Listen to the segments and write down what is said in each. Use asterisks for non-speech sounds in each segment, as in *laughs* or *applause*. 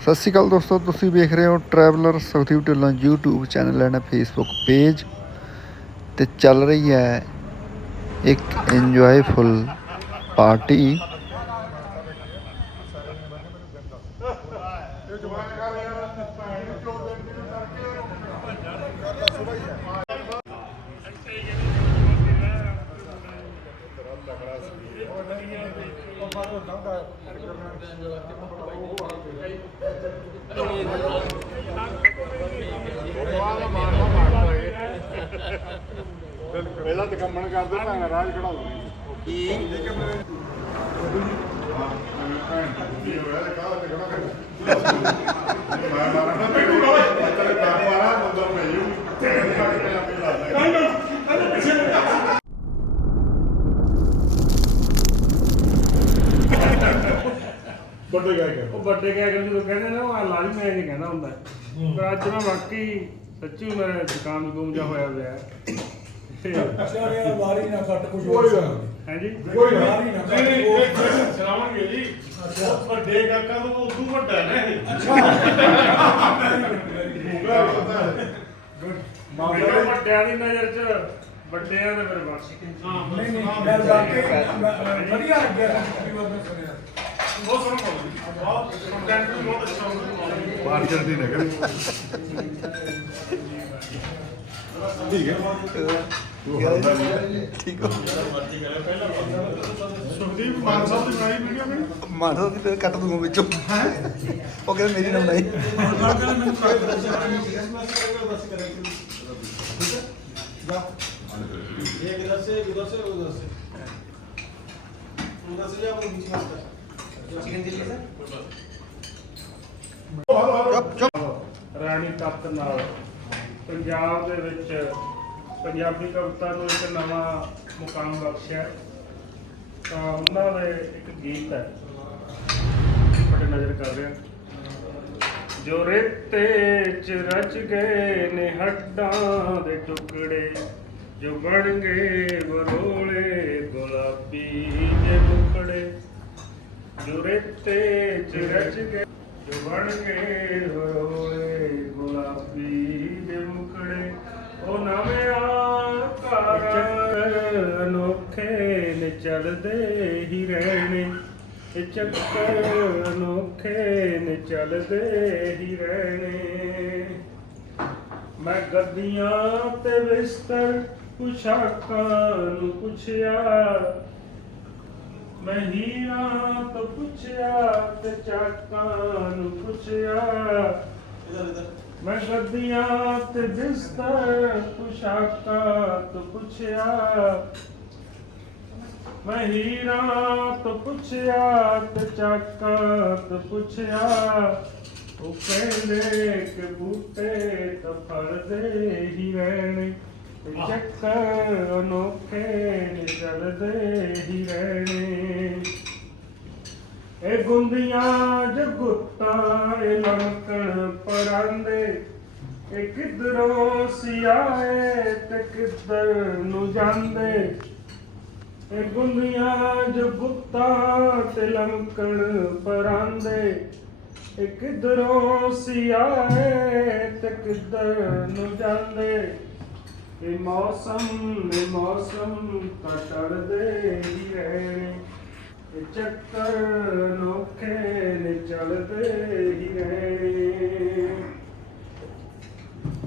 ਸਤਿ ਸ਼੍ਰੀ ਅਕਾਲ ਦੋਸਤੋ, ਤੁਸੀਂ ਵੇਖ ਰਹੇ ਹੋ traveller Sukhdeep Dhillon YouTube channel and Facebook page ਤੇ ਚੱਲ ਰਹੀ ਹੈ ਇੱਕ ਇੰਜੋਏਫੁਲ ਪਾਰਟੀ ਪਹਿਲਾਂ ਤੇ ਕੰਮਣ ਕਰਦੇ ਭਾਵੇਂ ਰਾਜ ਖੜਾ ਦੋ ਕੀ ਵੱਡੇ ਗਾਇਕ ਉਹ ਵੱਡੇ ਕਹਿ ਕੇ ਜਦੋਂ ਕਹਿੰਦੇ ਨਾ ਉਹ ਆ ਲਾਲੀ ਮੈਂ ਨਹੀਂ ਕਹਿੰਦਾ ਹੁੰਦਾ। ਪਰ ਅੱਜ ਮੈਂ ਵਾਕਈ ਸੱਚੀ ਮੈਂ ਜ਼ੁਕਾਮ ਜ਼ੁਕਾਮ ਜਿਹਾ ਹੋਇਆ ਵਾਰੀ ਨਾ ਕੱਟ ਕੁਝ ਕੋਈ ਗੱਲ ਹੈ ਜੀ ਕੋਈ ਵਾਰੀ ਨਾ ਨਹੀਂ। ਨਹੀਂ ਕੱਟ ਨਹੀਂ ਸਲਾਮਾਂਗੇ ਜੀ। ਉਹ ਵੱਡੇ ਕਾਕਾ ਤੋਂ ਉਦੋਂ ਵੱਡਾ ਨਾ ਇਹ। ਮੈਨੂੰ ਵੱਡਿਆਂ ਦੀ ਨਜ਼ਰ 'ਚ ਵੱਡਿਆਂ ਦਾ ਫਿਰ ਬਸ ਨਹੀਂ ਨਹੀਂ ਮੈਂ ਵਾਕਈ ਵਧੀਆ ਲੱਗਿਆ। ਅਗਲੀ ਵਾਰ ਮੈਂ ਸੁਣਿਆ। ਬਹੁਤ ਸੋਹਣਾ ਬੋਲ ਬਹੁਤ ਕੰਟੈਂਟ ਵੀ ਬਹੁਤ ਅੱਛਾ ਹੁੰਦਾ ਬਾਹਰ ਚੜਦੀ ਨਗਰ ਠੀਕ ਹੈ ਠੀਕ ਹੋ ਸੁਖਦੀਪ ਮਾਨ ਸਾਹਿਬ ਦੀ ਬਣਾਈ ਵੀਡੀਓ ਨਹੀਂ ਮਾਰੋ ਦੀ ਫਿਰ ਕੱਟ ਦੂੰਗਾ ਵਿੱਚੋਂ ਉਹ ਕਹਿੰਦਾ ਮੇਰੀ ਨਾ ਬਣਾਈ एक इधर से उधर से उधर से उधर से जाओ बीच में चिकन चिल्ली सर ਚੁੱਪ ਚੁੱਪ ਰਾਣੀ ਤਖਤ ਨਾਲ ਪੰਜਾਬ ਦੇ ਵਿੱਚ ਪੰਜਾਬੀ ਕਵਿਤਾ ਨੂੰ ਇੱਕ ਨਵਾਂ ਮੁਕਾਮ ਬਖਸ਼ਿਆ ਤਾਂ ਉਹਨਾਂ ਦੇ ਇੱਕ ਗੀਤ ਹੈ ਤੁਹਾਡੇ ਨਜ਼ਰ ਕਰ ਰਿਹਾ ਜੋ ਰੇਤੇ ਚ ਰਚ ਗਏ ਨੇ ਹੱਡਾਂ ਦੇ ਟੁਕੜੇ ਜੋ ਬਣ ਗਏ ਬਰੋਲੇ ਗੁਲਾਬੀ ਦੇ ਮੁਕੜੇ ਜੋ ਰੇਤੇ ਚ ਰਚ ਗਏ ਜੋ ਬਣ ਗਏ ਬਰੋਲੇ ਗੁਲਾਬੀ ਦੇ ਮੁਕੜੇ ਉਹ ਨਵੇਂ ਆਕਾਰ ਅਨੋਖੇ ਨੇ ਚੱਲਦੇ ਹੀ ਰਹਿਣੇ। ਇਹ ਚੱਕਰ ਅਨੋਖੇ ਨੇ ਚੱਲਦੇ ਹੀ ਰਹਿਣੇ। ਮੈਂ ਗੱਦੀਆਂ ਤੇ ਬਿਸਤਰ, ਪੁਸ਼ਾਕਾਂ ਨੂੰ ਪੁੱਛਿਆ ਮੈਂ ਹੀਰਾ ਤੋਂ ਪੁੱਛਿਆ ਤੇ ਚਾਕਾਂ ਨੂੰ ਪੁੱਛਿਆ। ਮੈਂ ਗੱਦੀਆਂ ਤੇ ਬਿਸਤਰ ਪੁਸ਼ਾਕਾਂ ਤੋਂ ਪੁੱਛਿਆ। ਮੈਂ ਹੀਰਾ ਤੋਂ ਪੁੱਛਿਆ ਤੇ ਚਾਕਾਂ ਤੋਂ ਪੁੱਛਿਆ। ਉਹ ਕਹਿੰਦੇ ਕਿ ਬੂਟੇ ਤਾਂ ਫਰਦੇ ਹੀ ਰਹਿਣੇ। ਚੱਕਰ ਅਨੋਖੇ ਨੇ ਹੀ ਰਹਿਣੇ। ਇਹ ਗੁੰਦੀਆਂ ਜਗੁੱਤਾਂ ਇਹ ਲੰਕਣ ਪਰਾਂਦੇ ਇਹ ਕਿਧਰੋਂ ਸਿਆਏ ਤੇ ਕਿੱਧਰ ਨੂੰ ਜਾਂਦੇ। ਇਹ ਗੁੰਦੀਆਂ ਜਗੁੱਤਾਂ ਤੇ ਲੰਕਣ ਪਰਾਂਦੇ ਇਹ ਕਿਧਰੋਂ ਸਿਆਏ ਤੇ ਕਿੱਧਰ ਨੂੰ ਜਾਂਦੇ। ਇਹ ਮੌਸਮ ਇਹ ਮੌਸਮ ਤਾਂ ਹੀ ਰਹਿਣੇ। ਇਹ ਚੱਕਰ ਅਨੋਖੇ ਨੇ ਚੱਲਦੇ ਹੀ ਰਹਿਣੇ।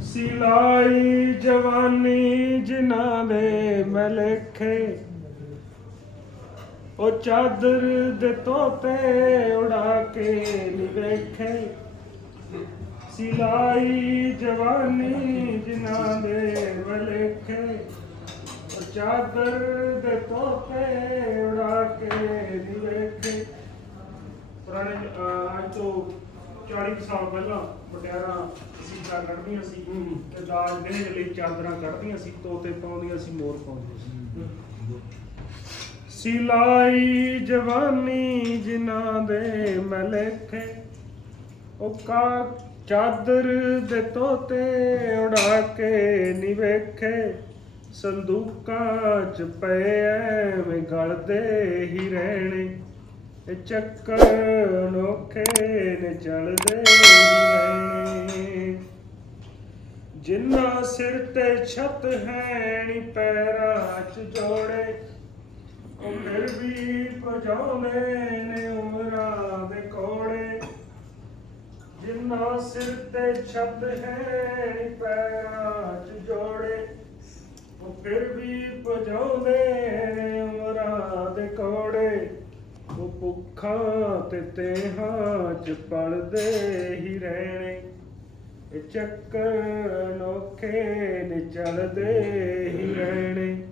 ਸਿਲਾਈ ਜਵਾਨੀ ਜਿਨ੍ਹਾਂ ਦੇ ਮਲੇਖੇ, ਉਹ ਚਾਦਰ ਦੇ ਤੋਤੇ ਉਡਾ ਕੇ ਨੀ ਵੇਖੇ ਸਿਲਾਈ ਜਵਾਨੀ ਜਿਨ੍ਹਾਂ ਦੇ ਉਹ ਚਾਦਰ ਦੇ ਤੋਤੇ ਉਡਾ ਕੇ ਨੀ ਵੇਖੇ ਪੁਰਾਣੇ ਅੱਜ ਤੋਂ 40 ਕੁ ਸਾਲ ਪਹਿਲਾਂ ਮੁਟਿਆਰਾਂ ਸੀਟਾਂ ਕੱਢਦੀਆਂ ਸੀ ਤੇ ਦਾਜ ਦੇਣ ਲਈ ਚਾਦਰਾਂ ਕੱਢਦੀਆਂ ਸੀ ਤੋਤੇ ਪਾਉਂਦੀਆਂ ਸੀ ਮੋਰ ਪਾਉਂਦੇ ਸੀ। ਸਿਲਾਈ ਜਵਾਨੀ ਜਿਨ੍ਹਾਂ ਦੇ ਮਲੇਖੇ ਉਹ ਕਾ ਚਾਦਰ ਦੇ ਤੋਤੇ ਉਡਾ ਕੇ ਨੀ ਵੇਖੇ, ਸੰਦੂਕਾਂ ਚ ਪਏ ਐਵੇਂ ਗਲਦੇ ਹੀ ਰਹਿਣੇ। ਇਹ ਚੱਕਰ ਨੋਖੇ ਨੇ ਚੱਲਦੇ ਹੀ ਰਹਿਣੇ। ਜਿੰਨਾ ਸਿਰ ਤੇ ਛੱਤ ਹੈ ਨੀ ਪੈਰਾਂ 'ਚ ਜੋੜੇ, ਉਹ ਫਿਰ ਵੀ ਭਜਾਉਂਦੇ ਨੇ ਉਮਰਾਂ ਦੇ ਕੋੜੇ। ਜਿੰਨਾ ਸਿਰ ਤੇ ਛੱਤ ਹੈ, ਨੀ ਪੈਰਾਂ 'ਚ ਜੋੜੇ। ਉਹ ਫਿਰ ਵੀ ਭਜਾਉਂਦੇ ਨੇ ਉਮਰਾਂ ਦੇ ਕੋੜੇ। ਉਹ ਭੁੱਖਾਂ ਤੇ ਤੇਹਾਂ 'ਚ ਪਲਦੇ ਹੀ ਰਹਿਣੇ। ਇਹ ਚੱਕਰ ਨੋਖੇ ਨੇ ਚੱਲਦੇ ਹੀ ਰਹਿਣੇ।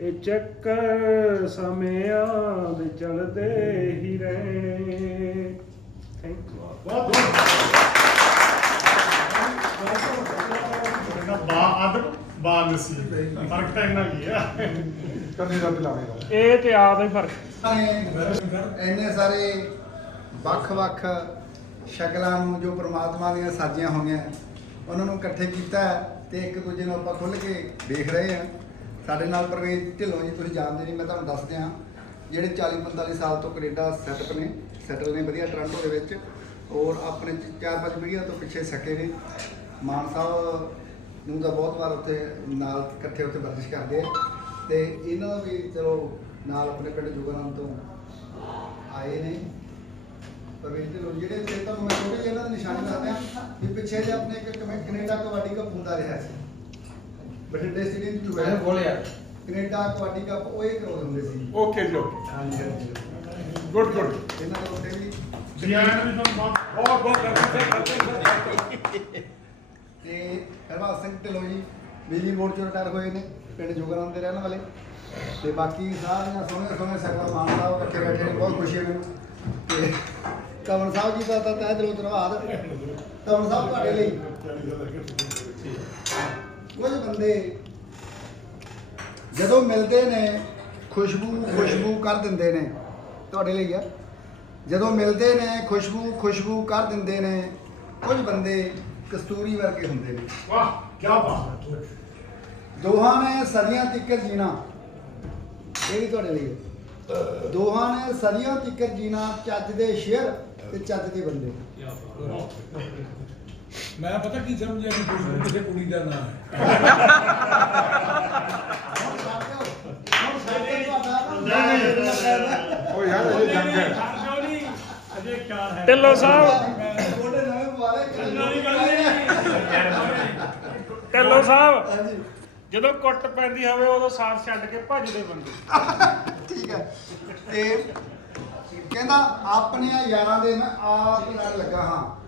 ਇਹ ਚੱਕਰ ਸਮਿਆਂ ਦੇ ਚੱਲਦੇ ਹੀ ਰਹਿਣੇ। ਬਹੁਤ ਬਹੁਤ ਬਾ ਅਦਬ ਬਾ ਨਸੀ ਫ਼ਰਕ ਤਾਂ ਇੰਨਾ ਕੀ ਆ ਕੰਨੇ ਦਾ ਪਿਲਾਵੇਗਾ ਇਹ ਤੇ ਆਪ ਹੀ ਫ਼ਰਕ ਇੰਨੇ ਸਾਰੇ ਵੱਖ-ਵੱਖ ਸ਼ਕਲਾਂ ਨੂੰ ਜੋ ਪ੍ਰਮਾਤਮਾ ਦੀਆਂ ਸਾਜੀਆਂ ਹੋਈਆਂ ਉਹਨਾਂ ਨੂੰ ਇਕੱਠੇ ਕੀਤਾ ਤੇ ਇੱਕ ਦੂਜੇ ਨੂੰ ਆਪਾਂ ਖੁੱਲ੍ਹ ਕੇ ਦੇਖ ਰਹੇ ਹਾਂ। ਸਾਡੇ ਨਾਲ ਪ੍ਰਵੇਸ਼ ਢਿੱਲੋਂ ਜੀ ਤੁਸੀਂ ਜਾਣਦੇ ਨਹੀਂ ਮੈਂ ਤੁਹਾਨੂੰ ਦੱਸ ਦਿਆਂ ਜਿਹੜੇ 40 45 ਸਾਲ ਤੋਂ ਕੈਨੇਡਾ ਸੈਟਅਪ ਨੇ, ਸੈਟਲ ਨੇ ਵਧੀਆ ਟੋਰਾਂਟੋ ਦੇ ਵਿੱਚ। ਔਰ ਆਪਣੇ ਚਾਰ ਪੰਜ ਪੀੜ੍ਹੀਆਂ ਤੋਂ ਪਿੱਛੇ ਸਕੇ ਨੇ। ਮਾਨ ਸਾਹਿਬ ਨੂੰ ਤਾਂ ਬਹੁਤ ਵਾਰ ਉੱਥੇ ਨਾਲ ਇਕੱਠੇ ਉੱਥੇ ਵਰਜਿਸ਼ ਕਰਦੇ ਆ। ਤੇ ਇਹਨਾਂ ਦਾ ਵੀ ਚਲੋ ਨਾਲ ਆਪਣੇ ਪਿੰਡ ਜੁਗਨਾਮ ਤੋਂ ਆਏ ਨੇ। ਪ੍ਰਵੇਸ਼ ਦੇ ਲੋਕ ਜਿਹੜੇ ਤੇ ਤੁਹਾਨੂੰ ਮੈਂ ਛੋਟੇ ਜਿਹੇ ਇਹਨਾਂ ਦੀ ਨਿਸ਼ਾਨੀ ਦੱਸਦਾ ਵੀ ਪਿੱਛੇ ਜੇ ਆਪਣੇ ਇੱਕ ਕੈਨੇਡਾ ਕਬੱਡੀ ਕੱਪ ਹੁੰਦਾ ਰਿਹਾ ਸੀ। ਬਠਿੰਡੇ ਸਟੇਡੀਅਮ ਚ ਹੋਇਆ। ਬੋਲਿਆ ਕੈਨੇਡਾ ਕਬੱਡੀ ਕੱਪ ਉਹ ਇਹ ਕਰਾਉਂਦੇ ਹੁੰਦੇ ਸੀ। ਓਕੇ ਜੀ ਓਕੇ ਹਾਂਜੀ ਹਾਂਜੀ। ਗੁੱਡ ਗੁੱਡ ਇਹਨਾਂ ਦੇ ਉੱਤੇ ਵੀ ਡਿਜ਼ਾਈਨ ਵੀ ਤੁਹਾਨੂੰ ਬਹੁਤ ਬਹੁਤ ਬਹੁਤ ਤੇ ਹਰਵਾਲ ਸਿੰਘ ਢਿੱਲੋਂ ਜੀ ਬਿਜਲੀ ਬੋਰਡ ਚੋਂ ਰਿਟਾਇਰ ਹੋਏ ਨੇ ਪਿੰਡ ਜੋਗਰਾਮ ਦੇ ਰਹਿਣ ਵਾਲੇ। ਤੇ ਬਾਕੀ ਸਾਰੀਆਂ ਸੋਹਣੇ ਸੋਹਣੇ ਸਕਲ ਮਾਨ ਸਾਹਿਬ ਇਕੱਠੇ ਬੈਠੇ ਨੇ ਬਹੁਤ ਖੁਸ਼ੀ ਹੈ ਮੈਨੂੰ। ਤੇ ਕਮਲ ਸਾਹਿਬ ਜੀ ਦਾ ਤਾਂ ਤਹਿ ਦਿਲੋਂ ਧੰਨਵਾਦ। ਕਮਲ ਸਾਹਿਬ ਤੁਹਾਡੇ ਲਈ। ਕੁਝ ਬੰਦੇ ਜਦੋਂ ਮਿਲਦੇ ਨੇ ਖੁਸ਼ਬੂ ਖੁਸ਼ਬੂ ਕਰ ਦਿੰਦੇ ਨੇ। ਤੁਹਾਡੇ ਲਈ ਆ। ਜਦੋਂ ਮਿਲਦੇ ਨੇ ਖੁਸ਼ਬੂ ਖੁਸ਼ਬੂ ਕਰ ਦਿੰਦੇ ਨੇ ਕੁਝ ਬੰਦੇ ਕਸਤੂਰੀ ਵਰਗੇ ਹੁੰਦੇ ਨੇ। ਵਾਹ ਕੀ ਬਾਤ ਹੈ ਦੋਹਾਂ ਨੇ ਸਦੀਆਂ ਤੀਕਰ ਜੀਣਾ। ਇਹ ਵੀ ਤੁਹਾਡੇ ਲਈ ਹੈ ਦੋਹਾਂ ਨੇ ਸਦੀਆਂ ਤੀਕਰ ਜੀਣਾ ਚੱਜ ਦੇ ਸ਼ੇਰ ਤੇ ਚੱਜ ਦੇ ਬੰਦੇ। ਮੈਂ ਪਤਾ ਕੀ ਸਮਝਿਆ ਕਿ ਖੁਸ਼ਬੂ ਕਿਸੇ ਕੁੜੀ ਦਾ ਨਾਮ ਹੈ? *laughs* ਯਾਰ ਜੰਗ ਹੈ। ਅਜੇ ਹੈ ਢਿੱਲੋਂ ਸਾਹਿਬ। ਛੋਟੇ ਨਵੇਂ ਪਵਾਲੇ ਢਿੱਲੋਂ ਸਾਹਿਬ ਹਾਂਜੀ ਜਦੋਂ ਕੁੱਟ ਪੈਂਦੀ ਹੋਵੇ ਉਦੋਂ ਸਾਥ ਛੱਡ ਕੇ ਭੱਜਦੇ ਬੰਦੇ। ਠੀਕ ਹੈ। ਤੇ ਕਹਿੰਦਾ ਆਪਣਿਆਂ ਯਾਰਾਂ ਦੇ ਮੈਂ ਆਪ ਲੜ ਲੱਗਾ ਹਾਂ।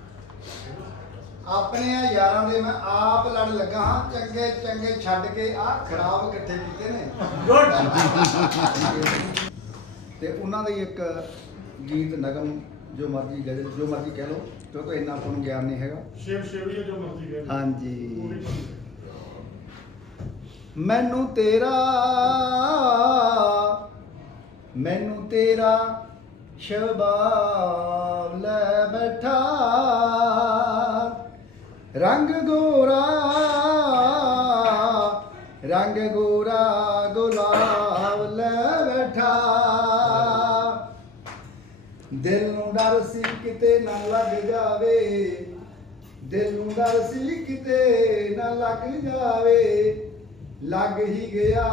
ਆਪਣਿਆਂ ਯਾਰਾਂ ਦੇ ਮੈਂ ਆਪ ਲੜ ਲੱਗਾ ਹਾਂ ਚੰਗੇ ਚੰਗੇ ਛੱਡ ਕੇ ਆ ਖਰਾਬ ਇਕੱਠੇ ਕੀਤੇ ਨੇ। ਤੇ ਉਹਨਾਂ ਦਾ ਇੱਕ ਗੀਤ ਨਗਮ ਜੋ ਮਰਜ਼ੀ ਗਜ਼ਲ ਜੋ ਮਰਜ਼ੀ ਕਹਿ ਲਓ ਕਿਉਂਕਿ ਇੰਨਾ ਆਪਾਂ ਨੂੰ ਗਿਆਨ ਨਹੀਂ ਹੈਗਾ। ਸ਼ਿਵ ਸ਼ਿਵੀ ਜੋ ਮਰਜ਼ੀ ਕਹੇ ਹਾਂਜੀ। ਮੈਨੂੰ ਤੇਰਾ ਮੈਨੂੰ ਤੇਰਾ ਸ਼ਬਾਬ ਲੈ ਬੈਠਾ। ਰੰਗ ਗੋਰਾ ਰੰਗ ਗੋਰਾ ਗੁਲਾਬ ਲੈ ਬੈਠਾ। ਦਿਲ ਨੂੰ ਡਰ ਸੀ ਕਿਤੇ ਨਾ ਲੱਗ ਜਾਵੇ। ਦਿਲ ਨੂੰ ਡਰ ਸੀ ਕਿਤੇ ਨਾ ਲੱਗ ਜਾਵੇ। ਲੱਗ ਹੀ ਗਿਆ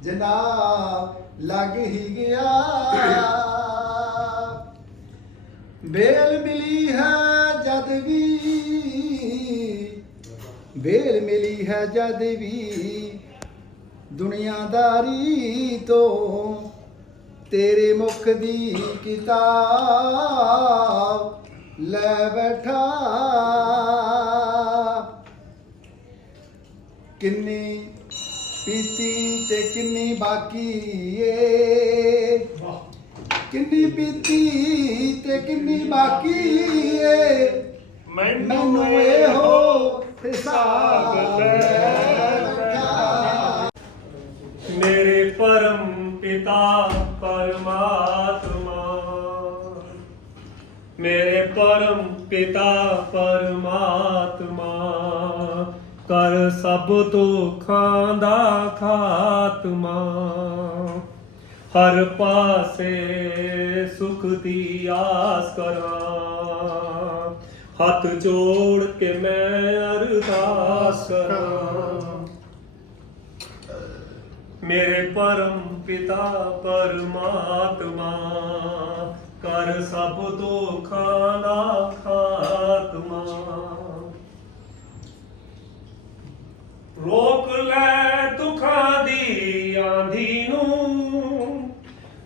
ਜਨਾਬ, ਲੱਗ ਹੀ ਗਿਆ। ਬੇਲ ਮਿਲੀ ਹੈ ਜਦ ਵੀ ਬੇਲ ਮਿਲੀ ਹੈ ਜਦ ਵੀ ਦੁਨੀਆਦਾਰੀ ਤੋਂ ਤੇਰੇ ਮੁਖ ਦੀ ਕਿਤਾਬ ਲੈ ਬੈਠਾ। ਕਿੰਨੀ ਪੀਤੀ ਤੇ ਕਿੰਨੀ ਬਾਕੀ ਏ। ਕਿੰਨੀ ਪੀਤੀ ਤੇ ਕਿੰਨੀ ਬਾਕੀ ਏ। ਮੈਨੂੰ ਇਹੋ ਹਿਸਾਬ ਲੈ ਮੇਰੇ ਪਰਮ ਪਿਤਾ ਪਰਮਾਤਮਾ ਮੇਰੇ ਪਰਮ ਪਿਤਾ ਪਰਮਾਤਮਾ ਕਰ ਸਭ ਦੁੱਖਾਂ ਦਾ ਖਾਤਮਾ ਹਰ ਪਾਸੇ ਸੁਖ ਦੀ ਆਸ ਕਰਾਂ। ਹੱਥ ਜੋੜ ਕੇ ਮੈਂ ਅਰਦਾਸ ਕਰਾਂ। ਮੇਰੇ ਪਰਮ ਪਿਤਾ ਪਰਮਾਤਮਾ, ਕਰ ਸਭ ਦੁੱਖਾਂ ਦਾ ਖਾਤਮਾ। ਰੋਕ ਲੈ ਦੁੱਖਾਂ ਦੀ ਆਂਧੀ ਨੂੰ,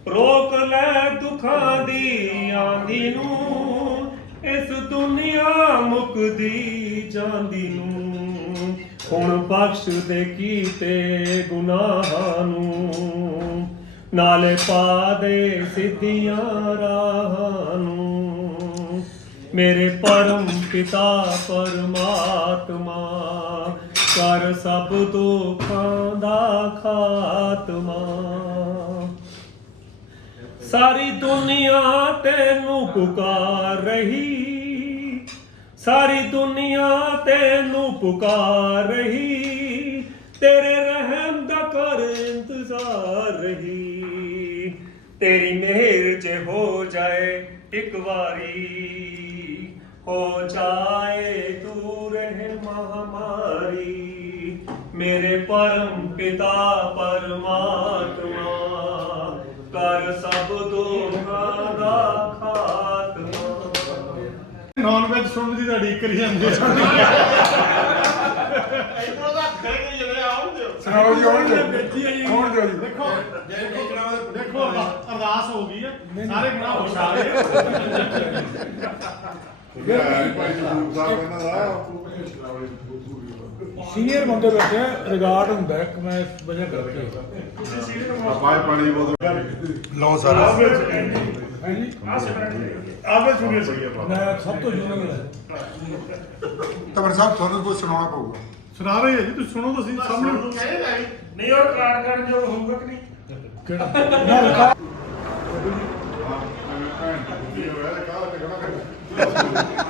ਰੋਕ ਲੈ ਦੁੱਖਾਂ ਦੀ ਆਂਧੀ ਨੂੰ। ਦੁਨੀਆ ਮੁਕਦੀ ਜਾਂਦੀ ਨੂੰ। ਹੁਣ ਬਖਸ਼ ਦੇ ਕੀਤੇ ਗੁਨਾਹਾਂ ਨੂੰ। ਨਾਲੇ ਪਾ ਦੇ ਸਿੱਧੀਆਂ ਰਾਹਾਂ ਨੂੰ। ਮੇਰੇ ਪਰਮ ਪਿਤਾ ਪਰਮਾਤਮਾ, ਕਰ ਸਭ ਦੁੱਖਾਂ ਦਾ ਖਾਤਮਾ। ਸਾਰੀ ਦੁਨੀਆ ਤੈਨੂੰ ਪੁਕਾਰ ਰਹੀ। ਸਾਰੀ ਦੁਨੀਆ ਤੈਨੂੰ ਪੁਕਾਰ ਰਹੀ ਤੇਰੇ ਰਹਿਮ ਦਾ ਕਰ ਇੰਤਜ਼ਾਰ ਰਹੀ ਤੇਰੀ ਮਿਹਰ ਜੇ ਹੋ ਜਾਏ ਇੱਕ ਵਾਰੀ ਹੋ ਜਾਏ ਦੂਰ ਹੈ ਮਹਾਮਾਰੀ ਮੇਰੇ ਪਰਮ ਪਿਤਾ ਪਰਮਾਤਮਾ ਵੈਜ ਸੁਣਨ ਦੀ ਤੁਹਾਡੀ ਕਰੀ ਜਾਂਦੇ ਆ। ਇਧਰੋਂ ਦਾ ਖੜੇ ਜਿਹੜੇ ਆਉਂਦੇ ਸੁਣਾਓ ਜੀ ਆਉਣ ਦਿਓ। ਆਉਣ ਦਿਓ ਜੀ। ਦੇਖੋ ਦੇਖੋ ਅਰਦਾਸ ਹੋ ਗਈ ਹੈ ਸਾਰੇ ਗੁਨਾਹ ਹੋ ਸਾਰੇ ਭਾਈ ਜੀ ਸਾਹਿਬ ਇਹਨਾਂ ਦਾ ਸੀਨੀਅਰ ਬੰਦੇ ਆ, ਰਿਗਾਰਡ ਹੁੰਦਾ ਹੈ ਕਿ ਮੈਂ ਇਸ ਵਜ੍ਹਾ ਕਰਕੇ ਪਾਣੀ ਪਾਣੀ ਦੀ ਬੋਤਲ। ਲਓ ਸਰ। ਹਾਂਜੀ ਆਪੇ ਸੁਣੀਏ ਸਹੀ ਮੈਂ ਸਭ ਤੋਂ ਜੂਨੀਅਰ ਹਾਂ। ਤਮਰ ਸਾਹਿਬ ਤੁਹਾਨੂੰ ਕੁਝ ਸੁਣਾਉਣਾ ਪਊਗਾ। ਸੁਣਾ ਰਹੇ ਆ ਜੀ ਤੁਸੀਂ ਸੁਣੋ ਤੁਸੀਂ ਸਾਹਮਣੇ। ਨਹੀਂ ਉਹ ਕਾਰ ਕਰਨ ਜੋ ਹੋਊਗਾ ਕਿ ਨਹੀਂ? ਕਿਹੜਾ? ਮੈਂ ਰਿਕਾਰਡ ਕੀ ਹੋਇਆ ਕਾਹ ਤੇ ਖੜਾ ਕਰ